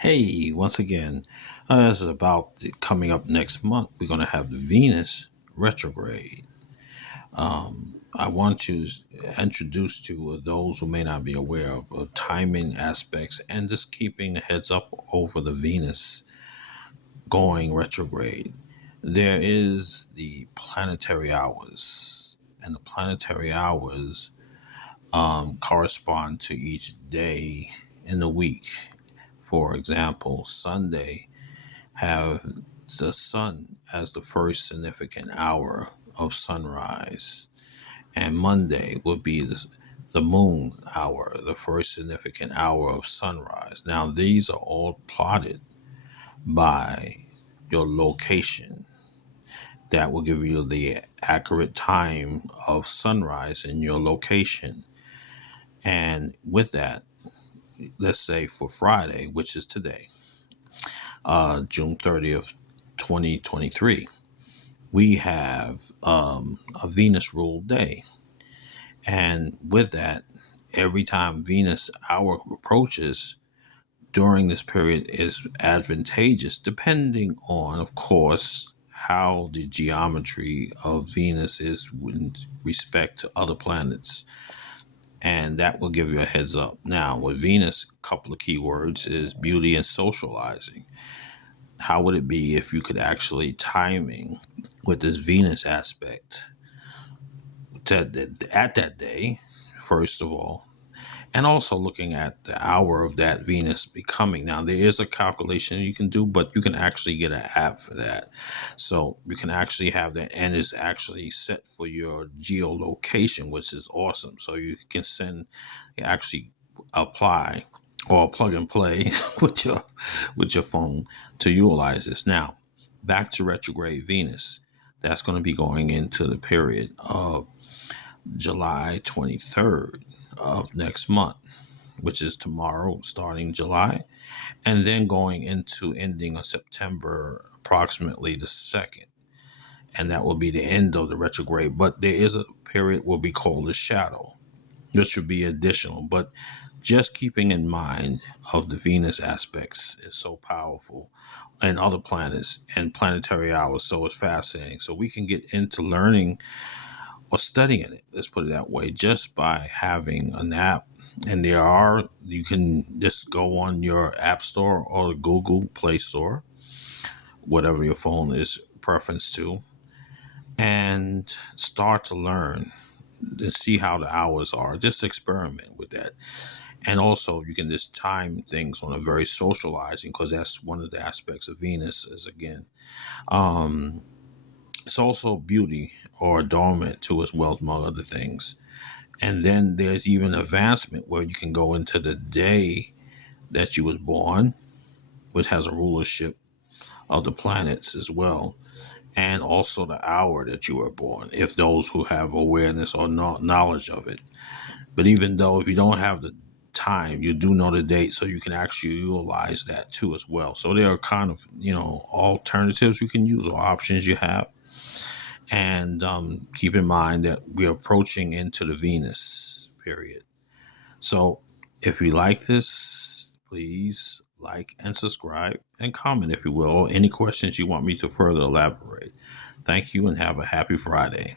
Hey, once again, this is about coming up next month. We're going to have the Venus retrograde. I want to introduce to those who may not be aware of timing aspects and just keeping a heads up over the Venus going retrograde. There is the planetary hours, and the planetary hours correspond to each day in the week. For example, Sunday have the sun as the first significant hour of sunrise, and Monday would be the moon hour, the first significant hour of sunrise. Now, these are all plotted by your location. That will give you the accurate time of sunrise in your location. And with that, let's say for Friday, which is today, June 30th, 2023, we have a Venus ruled day. And with that, every time Venus hour approaches during this period is advantageous, depending on, of course, how the geometry of Venus is with respect to other planets. And that will give you a heads up. Now, with Venus, a couple of keywords is beauty and socializing. How would it be if you could actually timing with this Venus aspect at that day, first of all, and also looking at the hour of that Venus becoming. Now, there is a calculation you can do, but you can actually get an app for that. So you can actually have that, and it's actually set for your geolocation, which is awesome. So you can actually apply or plug and play with your phone to utilize this. Now, back to retrograde Venus. That's going to be going into the period of July 23rd of next month, which is tomorrow, starting July, and then going into ending of September, approximately the 2nd. And that will be the end of the retrograde. But there is a period will be called the shadow, which would be additional. But just keeping in mind of the Venus aspects is so powerful, and other planets and planetary hours. So it's fascinating. So we can get into learning or studying it, let's put it that way, just by having an app. And you can just go on your app store or the Google Play Store, whatever your phone is preference to, and start to learn and see how the hours are. Just experiment with that. And also you can just time things on a very socializing, because that's one of the aspects of Venus is, again, it's also beauty or adornment too, as well as among other things. And then there's even advancement where you can go into the day that you was born, which has a rulership of the planets as well, and also the hour that you were born, if those who have awareness or knowledge of it. But even though if you don't have the time, you do know the date, so you can actually utilize that too as well. So there are kind of, alternatives you can use or options you have. And keep in mind that we're approaching into the Venus period. So if you like this, please like and subscribe and comment, if you will, or any questions you want me to further elaborate. Thank you and have a happy Friday.